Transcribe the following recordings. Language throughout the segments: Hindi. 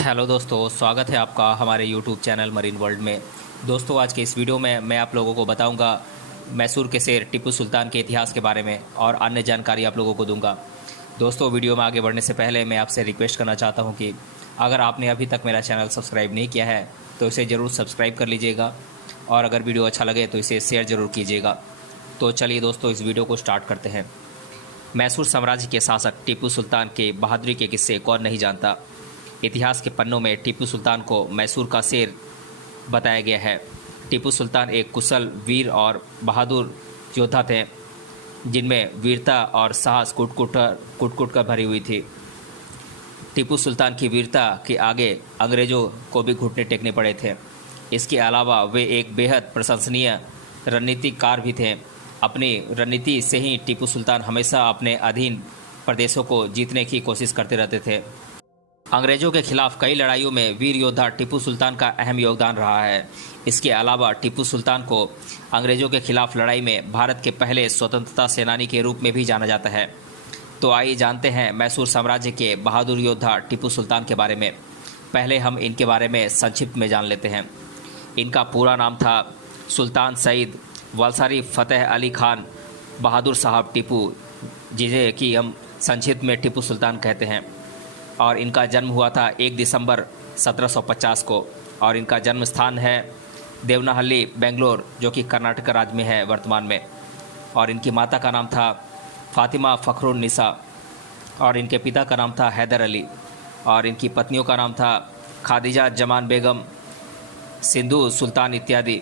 हेलो दोस्तों, स्वागत है आपका हमारे यूट्यूब चैनल मरीन वर्ल्ड में। दोस्तों, आज के इस वीडियो में मैं आप लोगों को बताऊंगा मैसूर के शेर टीपू सुल्तान के इतिहास के बारे में और अन्य जानकारी आप लोगों को दूंगा। दोस्तों, वीडियो में आगे बढ़ने से पहले मैं आपसे रिक्वेस्ट करना चाहता हूं कि अगर आपने अभी तक मेरा चैनल सब्सक्राइब नहीं किया है तो इसे ज़रूर सब्सक्राइब कर लीजिएगा और अगर वीडियो अच्छा लगे तो इसे शेयर ज़रूर कीजिएगा। तो चलिए दोस्तों, इस वीडियो को स्टार्ट करते हैं। मैसूर साम्राज्य के शासक टीपू सुल्तान के बहादुरी के किस्से कौन नहीं जानता। इतिहास के पन्नों में टीपू सुल्तान को मैसूर का शेर बताया गया है। टीपू सुल्तान एक कुशल, वीर और बहादुर योद्धा थे जिनमें वीरता और साहस कुट कर भरी हुई थी। टीपू सुल्तान की वीरता के आगे अंग्रेज़ों को भी घुटने टेकने पड़े थे। इसके अलावा वे एक बेहद प्रशंसनीय रणनीतिकार भी थे। अपनी रणनीति से ही टीपू सुल्तान हमेशा अपने अधीन प्रदेशों को जीतने की कोशिश करते रहते थे। अंग्रेजों के खिलाफ कई लड़ाइयों में वीर योद्धा टीपू सुल्तान का अहम योगदान रहा है। इसके अलावा टीपू सुल्तान को अंग्रेजों के खिलाफ लड़ाई में भारत के पहले स्वतंत्रता सेनानी के रूप में भी जाना जाता है। तो आइए जानते हैं मैसूर साम्राज्य के बहादुर योद्धा टीपू सुल्तान के बारे में। पहले हम इनके बारे में संक्षिप्त में जान लेते हैं। इनका पूरा नाम था सुल्तान सईद वालसारी फ़तेह अली खान बहादुर साहब टीपू, जिसे कि हम संक्षिप्त में टीपू सुल्तान कहते हैं। और इनका जन्म हुआ था 1 दिसंबर 1750 को और इनका जन्म स्थान है देवनाहल्ली, बेंगलोर, जो कि कर्नाटक राज्य में है वर्तमान में। और इनकी माता का नाम था फातिमा फ़खरुन्निसा और इनके पिता का नाम था हैदर अली और इनकी पत्नियों का नाम था खादिजा जमान बेगम, सिंधु सुल्तान इत्यादि।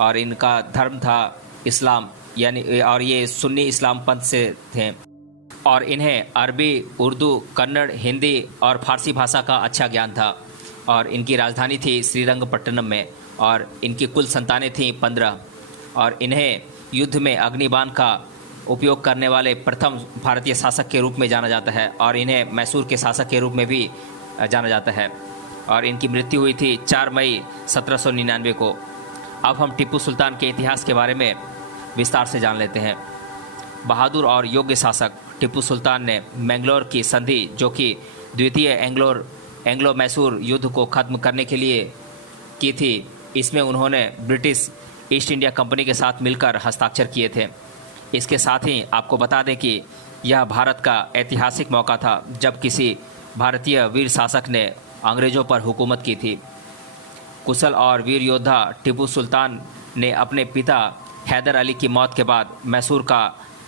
और इनका धर्म था इस्लाम, यानी और ये सुन्नी इस्लाम पंथ से थे। और इन्हें अरबी, उर्दू, कन्नड़, हिंदी और फारसी भाषा का अच्छा ज्ञान था। और इनकी राजधानी थी श्रीरंगपट्टनम में और इनकी कुल संतानें थीं 15। और इन्हें युद्ध में अग्निबाण का उपयोग करने वाले प्रथम भारतीय शासक के रूप में जाना जाता है और इन्हें मैसूर के शासक के रूप में भी जाना जाता है। और इनकी मृत्यु हुई थी 4 मई 1799 को। अब हम टीपू सुल्तान के इतिहास के बारे में विस्तार से जान लेते हैं। बहादुर और योग्य शासक टीपू सुल्तान ने मैंगलोर की संधि, जो कि द्वितीय एंग्लो मैसूर युद्ध को खत्म करने के लिए की थी, इसमें उन्होंने ब्रिटिश ईस्ट इंडिया कंपनी के साथ मिलकर हस्ताक्षर किए थे। इसके साथ ही आपको बता दें कि यह भारत का ऐतिहासिक मौका था जब किसी भारतीय वीर शासक ने अंग्रेज़ों पर हुकूमत की थी। कुशल और वीर योद्धा टीपू सुल्तान ने अपने पिता हैदर अली की मौत के बाद मैसूर का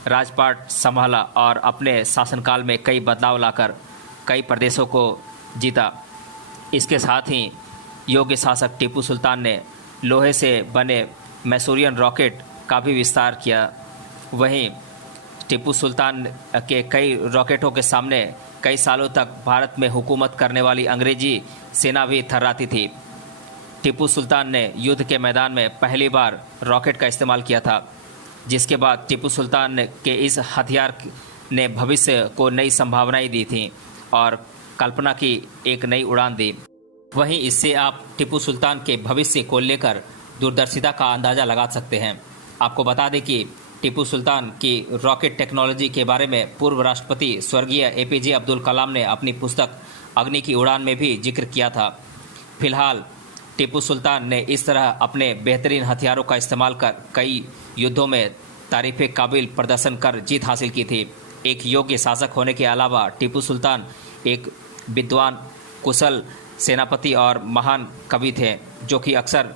राजपाट संभाला और अपने शासनकाल में कई बदलाव लाकर कई प्रदेशों को जीता। इसके साथ ही योग्य शासक टीपू सुल्तान ने लोहे से बने मैसूरियन रॉकेट का भी विस्तार किया। वहीं टीपू सुल्तान के कई रॉकेटों के सामने कई सालों तक भारत में हुकूमत करने वाली अंग्रेजी सेना भी थर्राती थी। टीपू सुल्तान ने युद्ध के मैदान में पहली बार रॉकेट का इस्तेमाल किया था, जिसके बाद टीपू सुल्तान के इस हथियार ने भविष्य को नई संभावनाएं दी थीं और कल्पना की एक नई उड़ान दी। वहीं इससे आप टीपू सुल्तान के भविष्य को लेकर दूरदर्शिता का अंदाज़ा लगा सकते हैं। आपको बता दें कि टीपू सुल्तान की रॉकेट टेक्नोलॉजी के बारे में पूर्व राष्ट्रपति स्वर्गीय एपीजे अब्दुल कलाम ने अपनी पुस्तक अग्नि की उड़ान में भी जिक्र किया था। फिलहाल टीपू सुल्तान ने इस तरह अपने बेहतरीन हथियारों का इस्तेमाल कर कई युद्धों में तारीफ़े काबिल प्रदर्शन कर जीत हासिल की थी। एक योग्य शासक होने के अलावा टीपू सुल्तान एक विद्वान, कुशल सेनापति और महान कवि थे, जो कि अक्सर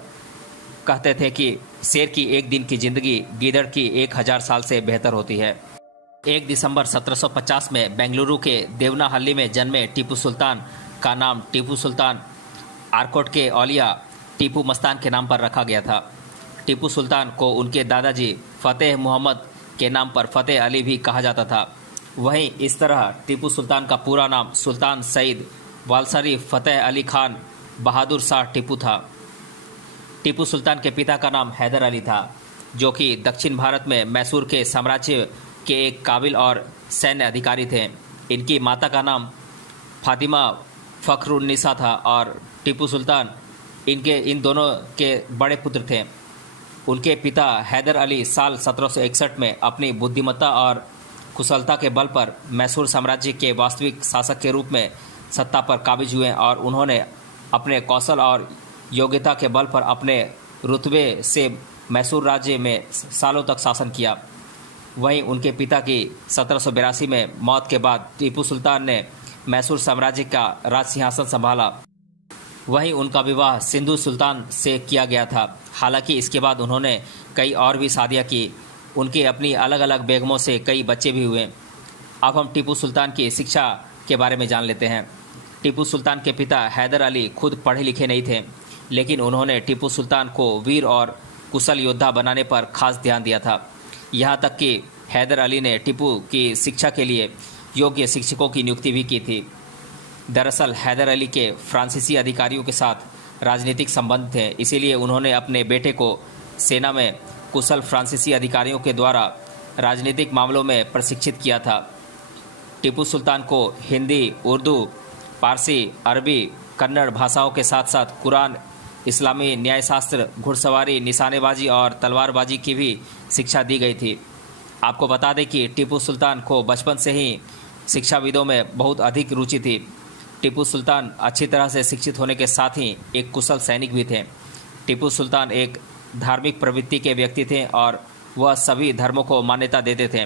कहते थे कि शेर की एक दिन की जिंदगी गीदड़ की 1000 साल से बेहतर होती है। 1 दिसंबर 1750 में बेंगलुरु के देवनाहल्ली में जन्मे टीपू सुल्तान का नाम टीपू सुल्तान आरकोट के औलिया टीपू मस्तान के नाम पर रखा गया था। टीपू सुल्तान को उनके दादाजी फ़तेह मुहम्मद के नाम पर फ़तेह अली भी कहा जाता था। वहीं इस तरह टीपू सुल्तान का पूरा नाम सुल्तान सईद वालसारी फ़तेह अली खान बहादुर शाह टीपू था। टीपू सुल्तान के पिता का नाम हैदर अली था, जो कि दक्षिण भारत में मैसूर के साम्राज्य के एक काबिल और सैन्य अधिकारी थे। इनकी माता का नाम फातिमा फ़खरुन्निसा था और टीपू सुल्तान इन दोनों के बड़े पुत्र थे। उनके पिता हैदर अली साल 1761 में अपनी बुद्धिमत्ता और कुशलता के बल पर मैसूर साम्राज्य के वास्तविक शासक के रूप में सत्ता पर काबिज हुए और उन्होंने अपने कौशल और योग्यता के बल पर अपने रुतबे से मैसूर राज्य में सालों तक शासन किया। वहीं उनके पिता की 1782 में मौत के बाद टीपू सुल्तान ने मैसूर साम्राज्य का राज सिंहासन संभाला। वहीं उनका विवाह सिंधु सुल्तान से किया गया था। हालांकि इसके बाद उन्होंने कई और भी शादियां की। उनकी अपनी अलग अलग बेगमों से कई बच्चे भी हुए। अब हम टीपू सुल्तान की शिक्षा के बारे में जान लेते हैं। टीपू सुल्तान के पिता हैदर अली खुद पढ़े लिखे नहीं थे, लेकिन उन्होंने टीपू सुल्तान को वीर और कुशल योद्धा बनाने पर खास ध्यान दिया था। यहाँ तक कि हैदर अली ने टीपू की शिक्षा के लिए योग्य शिक्षकों की नियुक्ति भी की थी। दरअसल हैदर अली के फ्रांसीसी अधिकारियों के साथ राजनीतिक संबंध थे, इसीलिए उन्होंने अपने बेटे को सेना में कुशल फ्रांसीसी अधिकारियों के द्वारा राजनीतिक मामलों में प्रशिक्षित किया था। टीपू सुल्तान को हिंदी, उर्दू, पारसी, अरबी, कन्नड़ भाषाओं के साथ साथ कुरान, इस्लामी न्यायशास्त्र, घुड़सवारी, निशानेबाजी और तलवारबाजी की भी शिक्षा दी गई थी। आपको बता दें कि टीपू सुल्तान को बचपन से ही शिक्षाविदों में बहुत अधिक रुचि थी। टीपू सुल्तान अच्छी तरह से शिक्षित होने के साथ ही एक कुशल सैनिक भी थे। टीपू सुल्तान एक धार्मिक प्रवृत्ति के व्यक्ति थे और वह सभी धर्मों को मान्यता देते थे।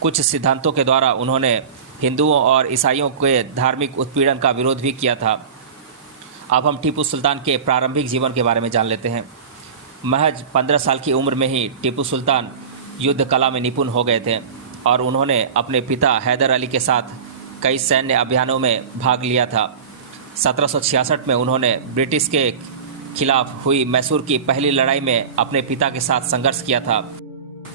कुछ सिद्धांतों के द्वारा उन्होंने हिंदुओं और ईसाइयों के धार्मिक उत्पीड़न का विरोध भी किया था। अब हम टीपू सुल्तान के प्रारंभिक जीवन के बारे में जान लेते हैं। महज 15 साल की उम्र में ही टीपू सुल्तान युद्ध कला में निपुण हो गए थे और उन्होंने अपने पिता हैदर अली के साथ कई सैन्य अभियानों में भाग लिया था। 1766 में उन्होंने ब्रिटिश के खिलाफ हुई मैसूर की पहली लड़ाई में अपने पिता के साथ संघर्ष किया था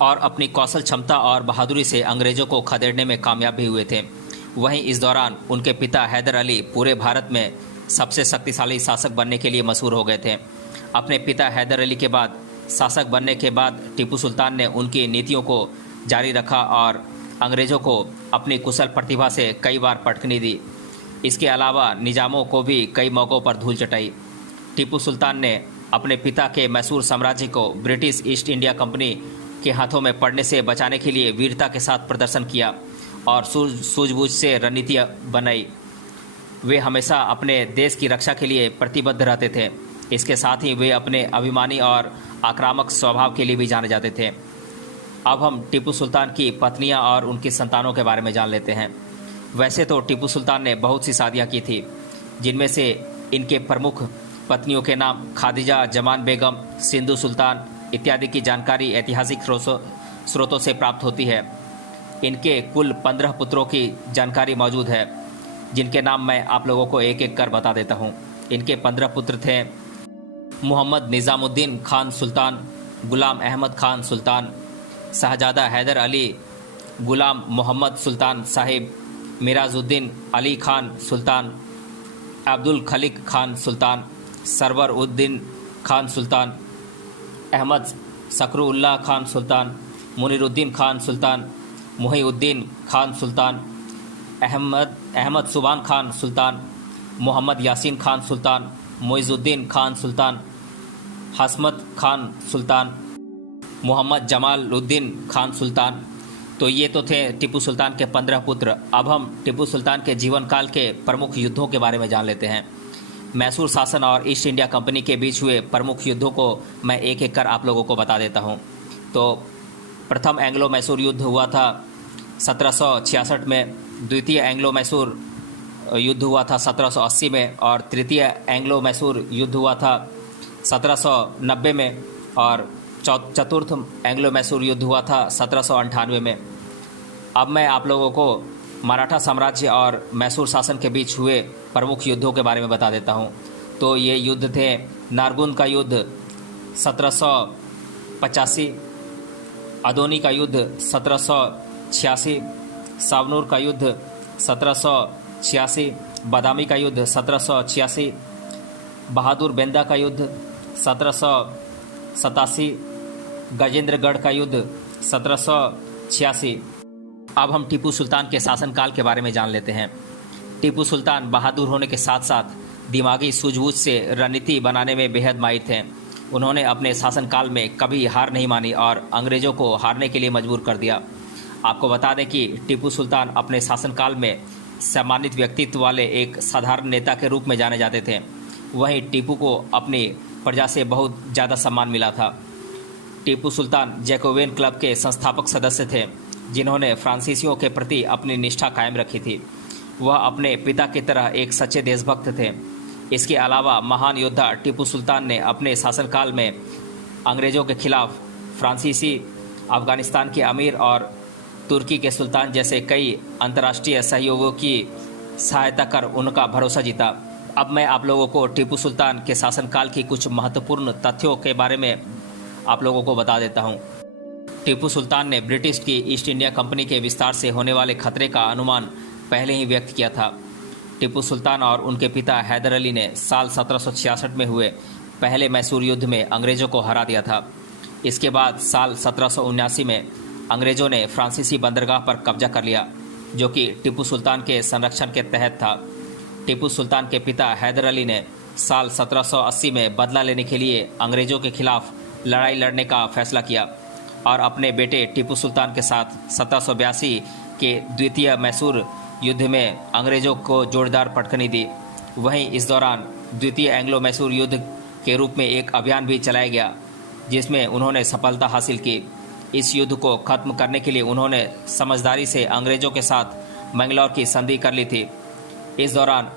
और अपनी कौशल क्षमता और बहादुरी से अंग्रेजों को खदेड़ने में कामयाब भी हुए थे। वहीं इस दौरान उनके पिता हैदर अली पूरे भारत में सबसे शक्तिशाली शासक बनने के लिए मशहूर हो गए थे। अपने पिता हैदर अली के बाद शासक बनने के बाद टीपू सुल्तान ने उनकी नीतियों को जारी रखा और अंग्रेज़ों को अपनी कुशल प्रतिभा से कई बार पटकनी दी। इसके अलावा निजामों को भी कई मौक़ों पर धूल चटाई। टीपू सुल्तान ने अपने पिता के मैसूर साम्राज्य को ब्रिटिश ईस्ट इंडिया कंपनी के हाथों में पड़ने से बचाने के लिए वीरता के साथ प्रदर्शन किया और सूझबूझ से रणनीति बनाई। वे हमेशा अपने देश की रक्षा के लिए प्रतिबद्ध रहते थे। इसके साथ ही वे अपने अभिमानी और आक्रामक स्वभाव के लिए भी जाने जाते थे। अब हम टीपू सुल्तान की पत्नियां और उनकी संतानों के बारे में जान लेते हैं। वैसे तो टीपू सुल्तान ने बहुत सी शादियां की थी, जिनमें से इनके प्रमुख पत्नियों के नाम खादिजा जमान बेगम, सिंधु सुल्तान इत्यादि की जानकारी ऐतिहासिक स्रोतों से प्राप्त होती है। इनके कुल 15 पुत्रों की जानकारी मौजूद है, जिनके नाम मैं आप लोगों को एक एक कर बता देता हूँ। इनके 15 पुत्र थे मोहम्मद निज़ामुद्दीन खान सुल्तान, गुलाम अहमद खान सुल्तान, शहजादा हैदर अली, गुलाम मोहम्मद सुल्तान साहिब, मिराजुद्दीन अली खान सुल्तान, अब्दुल खलीक खान सुल्तान, सरवर उद्दीन खान सुल्तान, अहमद सकरुल्लाह खान सुल्तान, मुनीरुद्दीन खान सुल्तान, मुहीउद्दीन खान सुल्तान, अहमद सुबान खान सुल्तान, मोहम्मद यासीन खान सुल्तान, मोइजुद्दीन खान सुल्तान, हसमत खान सुल्तान, मोहम्मद जमालुद्दीन खान सुल्तान। तो ये तो थे टीपू सुल्तान के 15 पुत्र। अब हम टीपू सुल्तान के जीवन काल के प्रमुख युद्धों के बारे में जान लेते हैं। मैसूर शासन और ईस्ट इंडिया कंपनी के बीच हुए प्रमुख युद्धों को मैं एक एक कर आप लोगों को बता देता हूँ। तो प्रथम एंग्लो मैसूर युद्ध हुआ था 1766 में, द्वितीय एंग्लो मैसूर युद्ध हुआ था 1780 में और तृतीय एंग्लो मैसूर युद्ध हुआ था 1790 में और चतुर्थ एंग्लो मैसूर युद्ध हुआ था 1798 में। अब मैं आप लोगों को मराठा साम्राज्य और मैसूर शासन के बीच हुए प्रमुख युद्धों के बारे में बता देता हूँ। तो ये युद्ध थे नारगुन का युद्ध 1785, अदोनी का युद्ध 1786, सावनूर का युद्ध 1786, बादामी का युद्ध 1786, बहादुर बेंदा का युद्ध 1787, गजेंद्रगढ़ का युद्ध 1786। अब हम टीपू सुल्तान के शासनकाल के बारे में जान लेते हैं। टीपू सुल्तान बहादुर होने के साथ साथ दिमागी सूझबूझ से रणनीति बनाने में बेहद माहिर थे। उन्होंने अपने शासनकाल में कभी हार नहीं मानी और अंग्रेज़ों को हारने के लिए मजबूर कर दिया। आपको बता दें कि टीपू सुल्तान अपने शासनकाल में सम्मानित व्यक्तित्व वाले एक साधारण नेता के रूप में जाने जाते थे। वहीं टीपू को अपनी प्रजा से बहुत ज़्यादा सम्मान मिला था। टीपू सुल्तान जैकोबियन क्लब के संस्थापक सदस्य थे, जिन्होंने फ्रांसीसियों के प्रति अपनी निष्ठा कायम रखी थी। वह अपने पिता की तरह एक सच्चे देशभक्त थे। इसके अलावा महान योद्धा टीपू सुल्तान ने अपने शासनकाल में अंग्रेज़ों के खिलाफ फ्रांसीसी, अफगानिस्तान के अमीर और तुर्की के सुल्तान जैसे कई अंतर्राष्ट्रीय सहयोगों की सहायता कर उनका भरोसा जीता। अब मैं आप लोगों को टीपू सुल्तान के शासनकाल की कुछ महत्वपूर्ण तथ्यों के बारे में आप लोगों को बता देता हूं। टीपू सुल्तान ने ब्रिटिश की ईस्ट इंडिया कंपनी के विस्तार से होने वाले खतरे का अनुमान पहले ही व्यक्त किया था। टीपू सुल्तान और उनके पिता हैदर अली ने साल 1766 में हुए पहले मैसूर युद्ध में अंग्रेज़ों को हरा दिया था। इसके बाद साल 1779 में अंग्रेज़ों ने फ्रांसीसी बंदरगाह पर कब्जा कर लिया, जो कि टीपू सुल्तान के संरक्षण के तहत था। टीपू सुल्तान के पिता हैदर अली ने साल 1780 में बदला लेने के लिए अंग्रेज़ों के खिलाफ लड़ाई लड़ने का फैसला किया और अपने बेटे टीपू सुल्तान के साथ 1782 के द्वितीय मैसूर युद्ध में अंग्रेज़ों को जोरदार पटखनी दी। वहीं इस दौरान द्वितीय एंग्लो मैसूर युद्ध के रूप में एक अभियान भी चलाया गया, जिसमें उन्होंने सफलता हासिल की। इस युद्ध को खत्म करने के लिए उन्होंने समझदारी से अंग्रेज़ों के साथ मैंगलोर की संधि कर ली थी। इस दौरान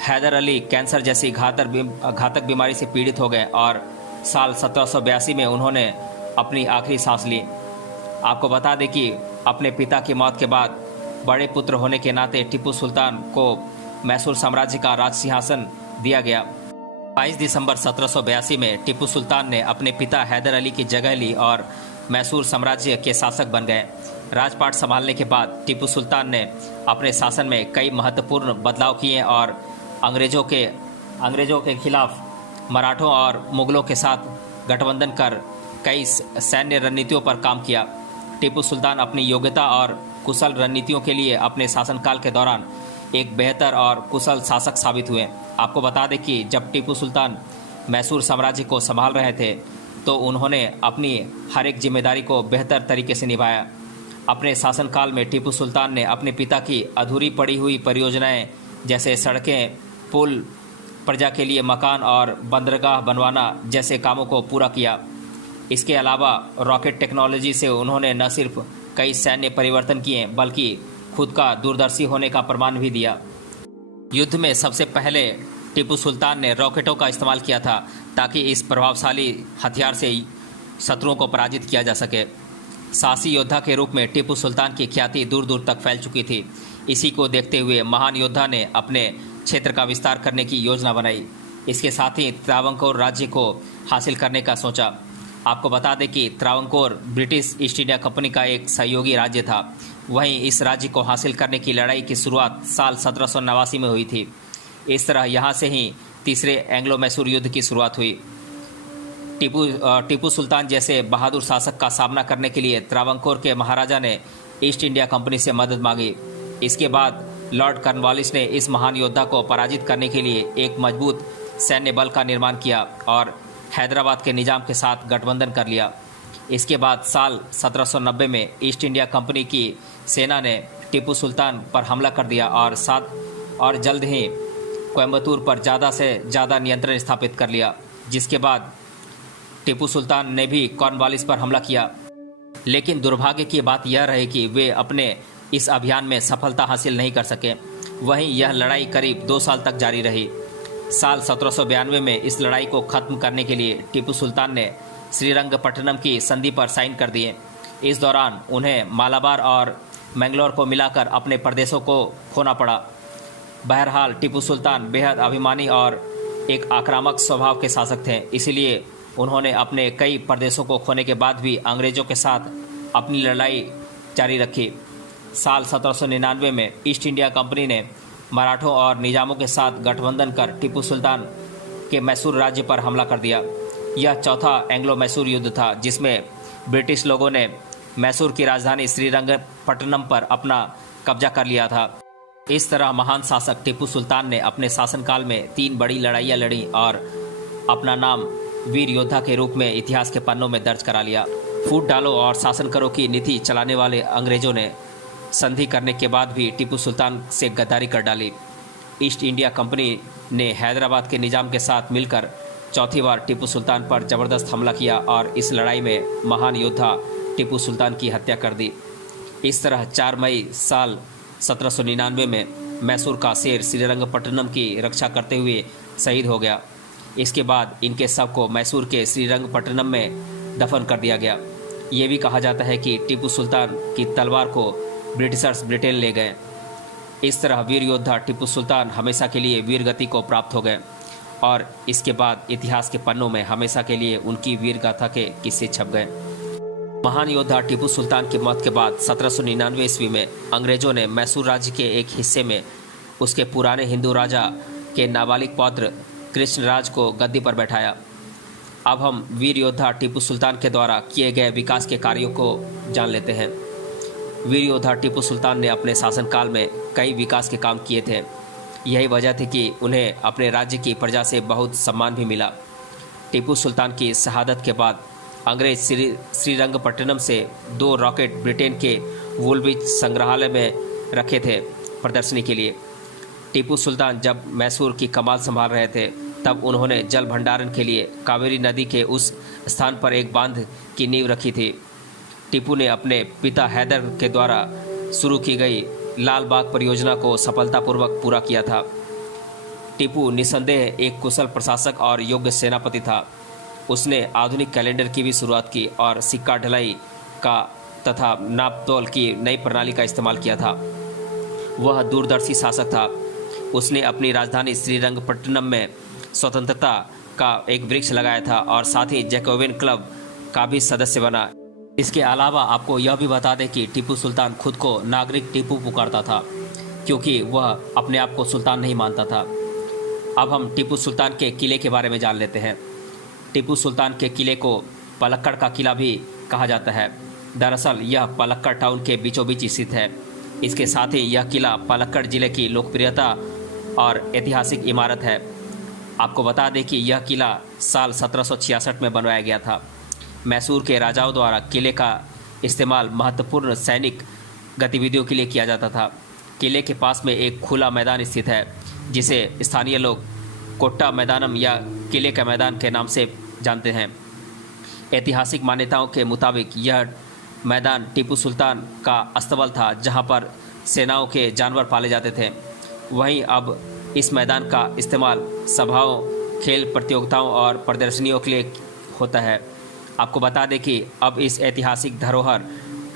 हैदर अली कैंसर जैसी घातक बीमारी से पीड़ित हो गए और साल 1782 में उन्होंने अपनी आखिरी सांस ली। आपको बता दें कि अपने पिता की मौत के बाद बड़े पुत्र होने के नाते टीपू सुल्तान को मैसूर साम्राज्य का राज सिंहासन दिया गया। 22 दिसंबर 1782 में टीपू सुल्तान ने अपने पिता हैदर अली की जगह ली और मैसूर साम्राज्य के शासक बन गए। राजपाट संभालने के बाद टीपू सुल्तान ने अपने शासन में कई महत्वपूर्ण बदलाव किए और अंग्रेज़ों के खिलाफ मराठों और मुगलों के साथ गठबंधन कर कई सैन्य रणनीतियों पर काम किया। टीपू सुल्तान अपनी योग्यता और कुशल रणनीतियों के लिए अपने शासनकाल के दौरान एक बेहतर और कुशल शासक साबित हुए। आपको बता दें कि जब टीपू सुल्तान मैसूर साम्राज्य को संभाल रहे थे तो उन्होंने अपनी हर एक जिम्मेदारी को बेहतर तरीके से निभाया। अपने शासनकाल में टीपू सुल्तान ने अपने पिता की अधूरी पड़ी हुई परियोजनाएं जैसे सड़कें, पुल, प्रजा के लिए मकान और बंदरगाह बनवाना जैसे कामों को पूरा किया। इसके अलावा रॉकेट टेक्नोलॉजी से उन्होंने न सिर्फ कई सैन्य परिवर्तन किए बल्कि खुद का दूरदर्शी होने का प्रमाण भी दिया। युद्ध में सबसे पहले टीपू सुल्तान ने रॉकेटों का इस्तेमाल किया था ताकि इस प्रभावशाली हथियार से शत्रुओं को पराजित किया जा सके। साहसी योद्धा के रूप में टीपू सुल्तान की ख्याति दूर दूर तक फैल चुकी थी। इसी को देखते हुए महान योद्धा ने अपने क्षेत्र का विस्तार करने की योजना बनाई। इसके साथ ही त्रावणकोर राज्य को हासिल करने का सोचा। आपको बता दें कि Travancore British east India company का एक सहयोगी राज्य था। वहीं इस राज्य को हासिल करने की लड़ाई की शुरुआत साल 1789 में हुई थी। इस तरह यहाँ से ही तीसरे एंग्लो मैसूर युद्ध की शुरुआत हुई। टीपू सुल्तान जैसे बहादुर शासक का सामना करने के लिए त्रावणकोर के महाराजा ने ईस्ट इंडिया कंपनी से मदद मांगी। इसके बाद लॉर्ड कॉर्नवालिस ने इस महान योद्धा को पराजित करने के लिए एक मजबूत सैन्य बल का निर्माण किया और हैदराबाद के निजाम के साथ गठबंधन कर लिया। इसके बाद साल 1790 में ईस्ट इंडिया कंपनी की सेना ने टीपू सुल्तान पर हमला कर दिया और जल्द ही कोयम्बतूर पर ज़्यादा से ज़्यादा नियंत्रण स्थापित कर लिया। जिसके बाद टीपू सुल्तान ने भी कॉर्नवालिस पर हमला किया, लेकिन दुर्भाग्य की बात यह रही कि वे अपने इस अभियान में सफलता हासिल नहीं कर सके। वहीं यह लड़ाई करीब 2 साल तक जारी रही। साल 1792 में इस लड़ाई को खत्म करने के लिए टीपू सुल्तान ने श्रीरंगपट्टनम की संधि पर साइन कर दिए। इस दौरान उन्हें मालाबार और मैंगलोर को मिलाकर अपने प्रदेशों को खोना पड़ा। बहरहाल टीपू सुल्तान बेहद अभिमानी और एक आक्रामक स्वभाव के शासक थे, इसलिए उन्होंने अपने कई प्रदेशों को खोने के बाद भी अंग्रेज़ों के साथ अपनी लड़ाई जारी रखी। साल 1799 में ईस्ट इंडिया कंपनी ने मराठों और निजामों के साथ गठबंधन कर टीपू सुल्तान के मैसूर राज्य पर हमला कर दिया। यह चौथा एंग्लो मैसूर युद्ध था जिसमें ब्रिटिश लोगों ने मैसूर की राजधानी श्रीरंगपट्टनम पर अपना कब्जा कर लिया था। इस तरह महान शासक टीपू सुल्तान ने अपने शासनकाल में 3 बड़ी लड़ाइयाँ लड़ी और अपना नाम वीर योद्धा के रूप में इतिहास के पन्नों में दर्ज करा लिया। फूट डालो और शासन करो की नीति चलाने वाले अंग्रेजों ने संधि करने के बाद भी टीपू सुल्तान से गद्दारी कर डाली। ईस्ट इंडिया कंपनी ने हैदराबाद के निजाम के साथ मिलकर चौथी बार टीपू सुल्तान पर ज़बरदस्त हमला किया और इस लड़ाई में महान योद्धा टीपू सुल्तान की हत्या कर दी। इस तरह 4 मई साल 1799 में मैसूर का शेर श्रीरंगपट्टनम की रक्षा करते हुए शहीद हो गया। इसके बाद इनके शव को मैसूर के श्रीरंगपट्टनम में दफन कर दिया गया। ये भी कहा जाता है कि टीपू सुल्तान की तलवार को ब्रिटिशर्स ब्रिटेन ले गए। इस तरह वीर योद्धा टीपू सुल्तान हमेशा के लिए वीर गति को प्राप्त हो गए और इसके बाद इतिहास के पन्नों में हमेशा के लिए उनकी वीर गाथा के किस्से छप गए। महान योद्धा टीपू सुल्तान की मौत के बाद 1799 ईस्वी में अंग्रेजों ने मैसूर राज्य के एक हिस्से में उसके पुराने हिंदू राजा के नाबालिग पौत्र कृष्णराज को गद्दी पर बैठाया। अब हम वीर योद्धा टीपू सुल्तान के द्वारा किए गए विकास के कार्यों को जान लेते हैं। वीर योद्धा टीपू सुल्तान ने अपने शासनकाल में कई विकास के काम किए थे। यही वजह थी कि उन्हें अपने राज्य की प्रजा से बहुत सम्मान भी मिला। टीपू सुल्तान की शहादत के बाद अंग्रेज श्रीरंगपट्टनम से 2 रॉकेट ब्रिटेन के वुलविच संग्रहालय में रखे थे प्रदर्शनी के लिए। टीपू सुल्तान जब मैसूर की कमान संभाल रहे थे तब उन्होंने जल भंडारण के लिए कावेरी नदी के उस स्थान पर एक बांध की नींव रखी थी। टीपू ने अपने पिता हैदर के द्वारा शुरू की गई लाल बाग परियोजना को सफलतापूर्वक पूरा किया था। टीपू निसंदेह एक कुशल प्रशासक और योग्य सेनापति था। उसने आधुनिक कैलेंडर की भी शुरुआत की और सिक्का ढलाई का तथा नापतोल की नई प्रणाली का इस्तेमाल किया था। वह दूरदर्शी शासक था। उसने अपनी राजधानी श्रीरंगपट्टनम में स्वतंत्रता का एक वृक्ष लगाया था और साथ ही जैकोबिन क्लब का भी सदस्य बना। इसके अलावा आपको यह भी बता दें कि टीपू सुल्तान खुद को नागरिक टीपू पुकारता था क्योंकि वह अपने आप को सुल्तान नहीं मानता था। अब हम टीपू सुल्तान के किले के बारे में जान लेते हैं। टीपू सुल्तान के किले को पलक्कड़ का किला भी कहा जाता है। दरअसल यह पलक्कड़ टाउन के बीचों बीच स्थित है। इसके साथ ही यह किला पलक्कड़ जिले की लोकप्रियता और ऐतिहासिक इमारत है। आपको बता दें कि यह किला साल 1766 में बनवाया गया था। मैसूर के राजाओं द्वारा किले का इस्तेमाल महत्वपूर्ण सैनिक गतिविधियों के लिए किया जाता था। किले के पास में एक खुला मैदान स्थित है जिसे स्थानीय लोग कोट्टा मैदानम या किले का मैदान के नाम से जानते हैं। ऐतिहासिक मान्यताओं के मुताबिक यह मैदान टीपू सुल्तान का अस्तबल था जहां पर सेनाओं के जानवर पाले जाते थे। वहीं अब इस मैदान का इस्तेमाल सभाओं, खेल प्रतियोगिताओं और प्रदर्शनियों के लिए होता है। आपको बता दें कि अब इस ऐतिहासिक धरोहर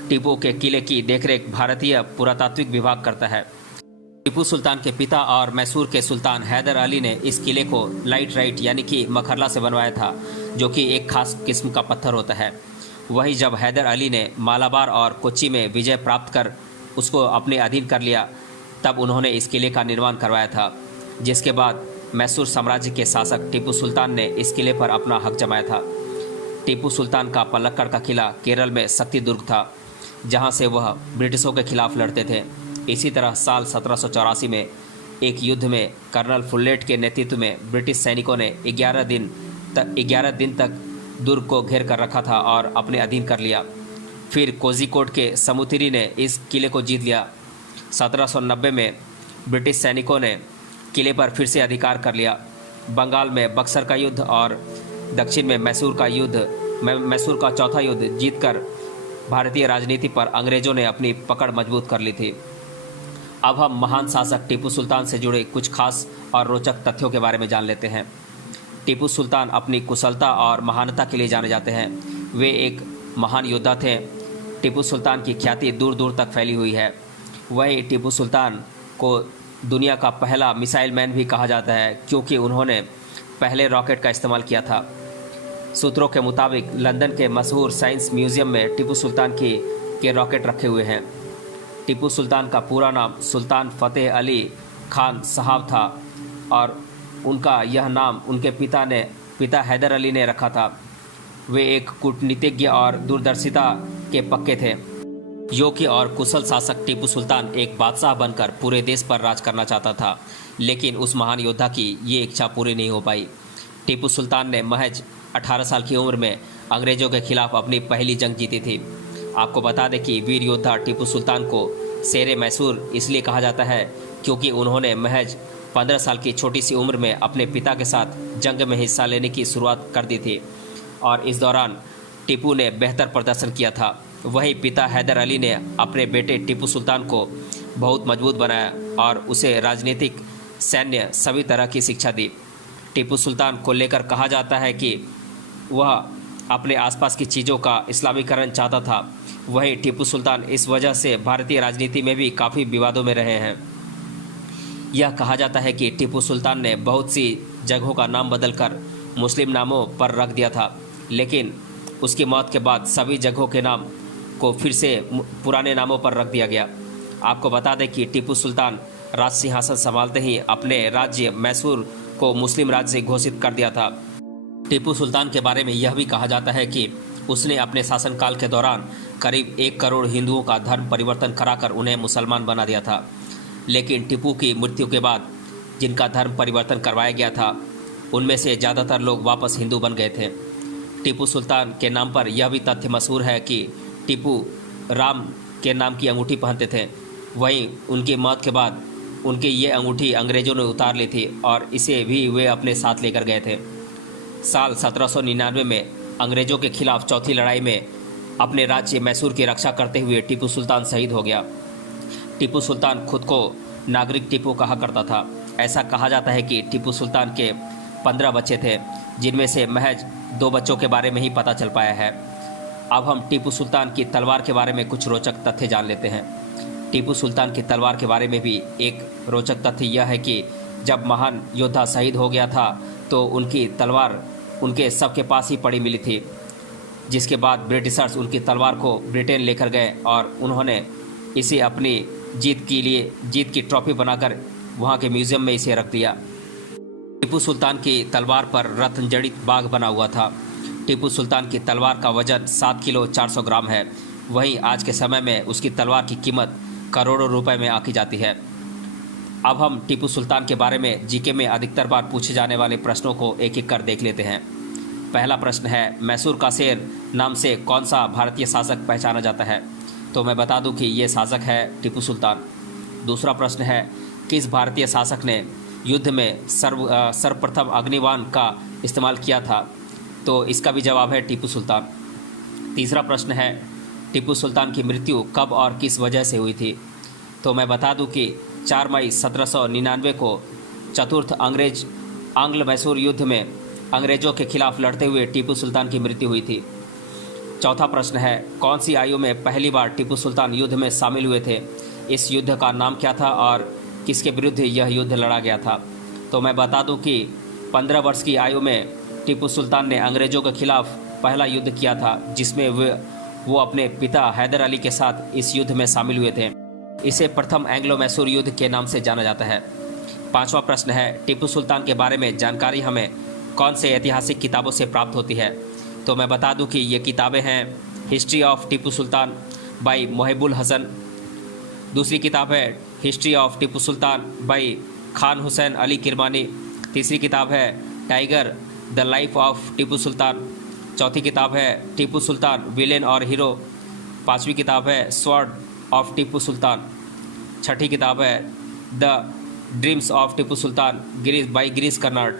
टीपू के किले की देखरेख भारतीय पुरातात्विक विभाग करता है। टीपू सुल्तान के पिता और मैसूर के सुल्तान हैदर अली ने इस किले को लाइटराइट यानी कि मखरला से बनवाया था, जो कि एक खास किस्म का पत्थर होता है। वहीं जब हैदर अली ने मालाबार और कोच्चि में विजय प्राप्त कर उसको अपने अधीन कर लिया तब उन्होंने इस किले का निर्माण करवाया था, जिसके बाद मैसूर साम्राज्य के शासक टीपू सुल्तान ने इस किले पर अपना हक जमाया था। टीपू सुल्तान का पलक्कड़ का किला केरल में शक्ति दुर्ग था जहां से वह ब्रिटिशों के खिलाफ लड़ते थे। इसी तरह साल 1784 में एक युद्ध में कर्नल फुल्लेट के नेतृत्व में ब्रिटिश सैनिकों ने 11 दिन तक दुर्ग को घेर कर रखा था और अपने अधीन कर लिया। फिर कोझिकोड के समुतिरी ने इस किले को जीत लिया। 1790 में ब्रिटिश सैनिकों ने किले पर फिर से अधिकार कर लिया। बंगाल में बक्सर का युद्ध और दक्षिण में मैसूर का चौथा युद्ध जीतकर भारतीय राजनीति पर अंग्रेजों ने अपनी पकड़ मजबूत कर ली थी। अब हम महान शासक टीपू सुल्तान से जुड़े कुछ खास और रोचक तथ्यों के बारे में जान लेते हैं। टीपू सुल्तान अपनी कुशलता और महानता के लिए जाने जाते हैं। वे एक महान योद्धा थे। टीपू सुल्तान की ख्याति दूर दूर तक फैली हुई है। वहीं टीपू सुल्तान को दुनिया का पहला मिसाइल मैन भी कहा जाता है क्योंकि उन्होंने पहले रॉकेट का इस्तेमाल किया था। सूत्रों के मुताबिक लंदन के मशहूर साइंस म्यूजियम में टीपू सुल्तान के रॉकेट रखे हुए हैं। टीपू सुल्तान का पूरा नाम सुल्तान फतेह अली खान साहब था और उनका यह नाम उनके पिता हैदर अली ने रखा था। वे एक कूटनीतिज्ञ और दूरदर्शिता के पक्के थे। योग्य और कुशल शासक टीपू सुल्तान एक बादशाह बनकर पूरे देश पर राज करना चाहता था, लेकिन उस महान योद्धा की ये इच्छा पूरी नहीं हो पाई। टीपू सुल्तान ने महज 18 साल की उम्र में अंग्रेजों के खिलाफ अपनी पहली जंग जीती थी। आपको बता दें कि वीर योद्धा टीपू सुल्तान को शेर मैसूर इसलिए कहा जाता है क्योंकि उन्होंने महज 15 साल की छोटी सी उम्र में अपने पिता के साथ जंग में हिस्सा लेने की शुरुआत कर दी थी और इस दौरान टीपू ने बेहतर प्रदर्शन किया था। वहीं पिता हैदर अली ने अपने बेटे टीपू सुल्तान को बहुत मजबूत बनाया और उसे राजनीतिक, सैन्य सभी तरह की शिक्षा दी। टीपू सुल्तान को लेकर कहा जाता है कि वह अपने आसपास की चीज़ों का इस्लामीकरण चाहता था। वहीं टीपू सुल्तान इस वजह से भारतीय राजनीति में भी काफ़ी विवादों में रहे हैं। यह कहा जाता है कि टीपू सुल्तान ने बहुत सी जगहों का नाम बदलकर मुस्लिम नामों पर रख दिया था, लेकिन उसकी मौत के बाद सभी जगहों के नाम को फिर से पुराने नामों पर रख दिया गया। आपको बता दें कि टीपू सुल्तान राज सिंहासन संभालते ही अपने राज्य मैसूर को मुस्लिम राज्य घोषित कर दिया था। टीपू सुल्तान के बारे में यह भी कहा जाता है कि उसने अपने शासनकाल के दौरान करीब 1 करोड़ हिंदुओं का धर्म परिवर्तन कराकर उन्हें मुसलमान बना दिया था। लेकिन टीपू की मृत्यु के बाद जिनका धर्म परिवर्तन करवाया गया था उनमें से ज़्यादातर लोग वापस हिंदू बन गए थे। टीपू सुल्तान के नाम पर यह भी तथ्य मशहूर है कि टीपू राम के नाम की अंगूठी पहनते थे। वहीं उनकी मौत के बाद उनकी ये अंगूठी अंग्रेज़ों ने उतार ली थी और इसे भी वे अपने साथ लेकर गए थे। साल 1799 में अंग्रेज़ों के खिलाफ चौथी लड़ाई में अपने राज्य मैसूर की रक्षा करते हुए टीपू सुल्तान शहीद हो गया। टीपू सुल्तान खुद को नागरिक टीपू कहा करता था। ऐसा कहा जाता है कि टीपू सुल्तान के 15 बच्चे थे, जिनमें से महज 2 बच्चों के बारे में ही पता चल पाया है। अब हम टीपू सुल्तान की तलवार के बारे में कुछ रोचक तथ्य जान लेते हैं। टीपू सुल्तान की तलवार के बारे में भी एक रोचक तथ्य यह है कि जब महान योद्धा शहीद हो गया था तो उनकी तलवार उनके सबके पास ही पड़ी मिली थी, जिसके बाद ब्रिटिशर्स उनकी तलवार को ब्रिटेन लेकर गए और उन्होंने इसे अपनी जीत की ट्रॉफी बनाकर वहाँ के म्यूज़ियम में इसे रख दिया। टीपू सुल्तान की तलवार पर रत्न जड़ित बाघ बना हुआ था। टीपू सुल्तान की तलवार का वजन 7 किलो 400 ग्राम है। वहीं आज के समय में उसकी तलवार की कीमत करोड़ों रुपए में आंकी जाती है। अब हम टीपू सुल्तान के बारे में जीके में अधिकतर बार पूछे जाने वाले प्रश्नों को एक एक कर देख लेते हैं। पहला प्रश्न है, मैसूर का शेर नाम से कौन सा भारतीय शासक पहचाना जाता है? तो मैं बता दूं कि ये शासक है टीपू सुल्तान। दूसरा प्रश्न है, किस भारतीय शासक ने युद्ध में सर्वप्रथम अग्निबाण का इस्तेमाल किया था? तो इसका भी जवाब है टीपू सुल्तान। तीसरा प्रश्न है, टीपू सुल्तान की मृत्यु कब और किस वजह से हुई थी? तो मैं बता दूं कि 4 मई 1799 को चतुर्थ आंग्ल मैसूर युद्ध में अंग्रेज़ों के खिलाफ लड़ते हुए टीपू सुल्तान की मृत्यु हुई थी। चौथा प्रश्न है, कौन सी आयु में पहली बार टीपू सुल्तान युद्ध में शामिल हुए थे? इस युद्ध का नाम क्या था और किसके विरुद्ध यह युद्ध लड़ा गया था? तो मैं बता दूं कि 15 वर्ष की आयु में टीपू सुल्तान ने अंग्रेज़ों के खिलाफ पहला युद्ध किया था, जिसमें वो अपने पिता हैदर अली के साथ इस युद्ध में शामिल हुए थे। इसे प्रथम एंग्लो मैसूर युद्ध के नाम से जाना जाता है। पांचवा प्रश्न है, टीपू सुल्तान के बारे में जानकारी हमें कौन से ऐतिहासिक किताबों से प्राप्त होती है? तो मैं बता दूं कि ये किताबें हैं history of Tipu Sultan by Mohibbul Hasan. दूसरी किताब है history of Tipu Sultan by Khan Hussain Ali Kirmani. तीसरी किताब है tiger the life of Tipu Sultan. चौथी किताब है टीपू सुल्तान विलेन और हीरो। पांचवी किताब है स्वॉर्ड ऑफ टीपू सुल्तान। छठी किताब है the dreams of Tipu Sultan by Girish Karnad.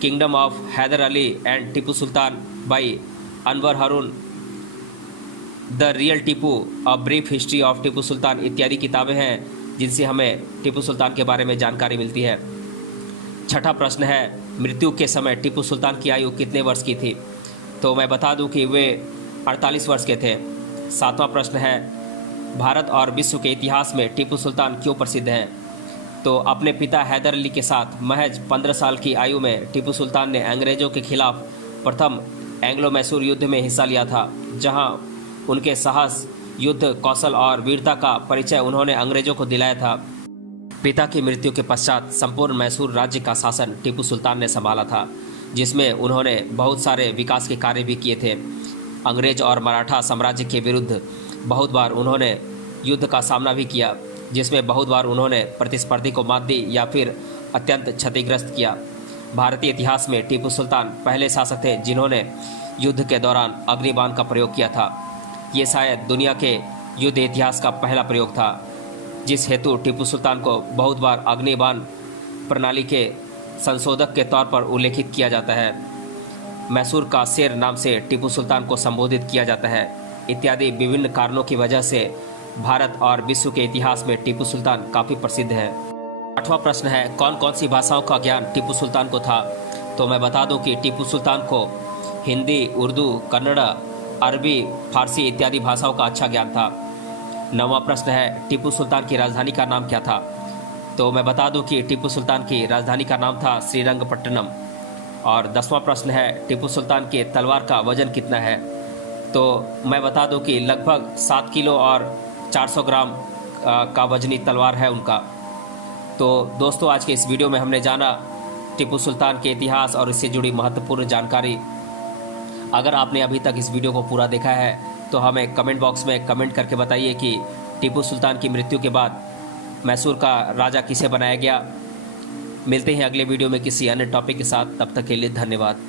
Kingdom of Hyder Ali and Tipu Sultan by Anwar Haroon. The real Tipu a brief history of Tipu Sultan इत्यादि किताबें हैं जिनसे हमें टीपू सुल्तान के बारे में जानकारी मिलती है। छठा प्रश्न है, मृत्यु के समय टीपू सुल्तान की आयु कितने वर्ष की थी? तो मैं बता दूं कि वे 48 वर्ष के थे। सातवां प्रश्न है, भारत और विश्व के इतिहास में टीपू सुल्तान क्यों प्रसिद्ध हैं? तो अपने पिता हैदर अली के साथ महज 15 साल की आयु में टीपू सुल्तान ने अंग्रेज़ों के खिलाफ प्रथम एंग्लो मैसूर युद्ध में हिस्सा लिया था, जहां उनके साहस, युद्ध कौशल और वीरता का परिचय उन्होंने अंग्रेज़ों को दिलाया था। पिता की मृत्यु के पश्चात संपूर्ण मैसूर राज्य का शासन टीपू सुल्तान ने संभाला था, जिसमें उन्होंने बहुत सारे विकास के कार्य भी किए थे। अंग्रेज और मराठा साम्राज्य के विरुद्ध बहुत बार उन्होंने युद्ध का सामना भी किया, जिसमें बहुत बार उन्होंने प्रतिस्पर्धी को मात दी या फिर अत्यंत क्षतिग्रस्त किया। भारतीय इतिहास में टीपू सुल्तान पहले शासक थे जिन्होंने युद्ध के दौरान अग्निबाण का प्रयोग किया था। ये शायद दुनिया के युद्ध इतिहास का पहला प्रयोग था, जिस हेतु टीपू सुल्तान को बहुत बार अग्निबाण प्रणाली के संशोधक के तौर पर उल्लेखित किया जाता है। मैसूर का शेर नाम से टीपू सुल्तान को संबोधित किया जाता है इत्यादि विभिन्न कारणों की वजह से भारत और विश्व के इतिहास में टीपू सुल्तान काफ़ी प्रसिद्ध है। 8वां प्रश्न है, कौन कौन सी भाषाओं का ज्ञान टीपू सुल्तान को था? तो मैं बता दूं कि टीपू सुल्तान को हिंदी, उर्दू, कन्नड़, अरबी, फारसी इत्यादि भाषाओं का अच्छा ज्ञान था। 9वां प्रश्न है, टीपू सुल्तान की राजधानी का नाम क्या था? तो मैं बता दूं कि टीपू सुल्तान की राजधानी का नाम था श्रीरंगपट्टनम। और 10वां प्रश्न है, टीपू सुल्तान के तलवार का वजन कितना है? तो मैं बता दूं कि लगभग 7 किलो और 400 ग्राम का वजनी तलवार है उनका। तो दोस्तों, आज के इस वीडियो में हमने जाना टीपू सुल्तान के इतिहास और इससे जुड़ी महत्वपूर्ण जानकारी। अगर आपने अभी तक इस वीडियो को पूरा देखा है तो हमें कमेंट बॉक्स में कमेंट करके बताइए कि टीपू सुल्तान की मृत्यु के बाद मैसूर का राजा किसे बनाया गया। मिलते हैं अगले वीडियो में किसी अन्य टॉपिक के साथ, तब तक के लिए धन्यवाद।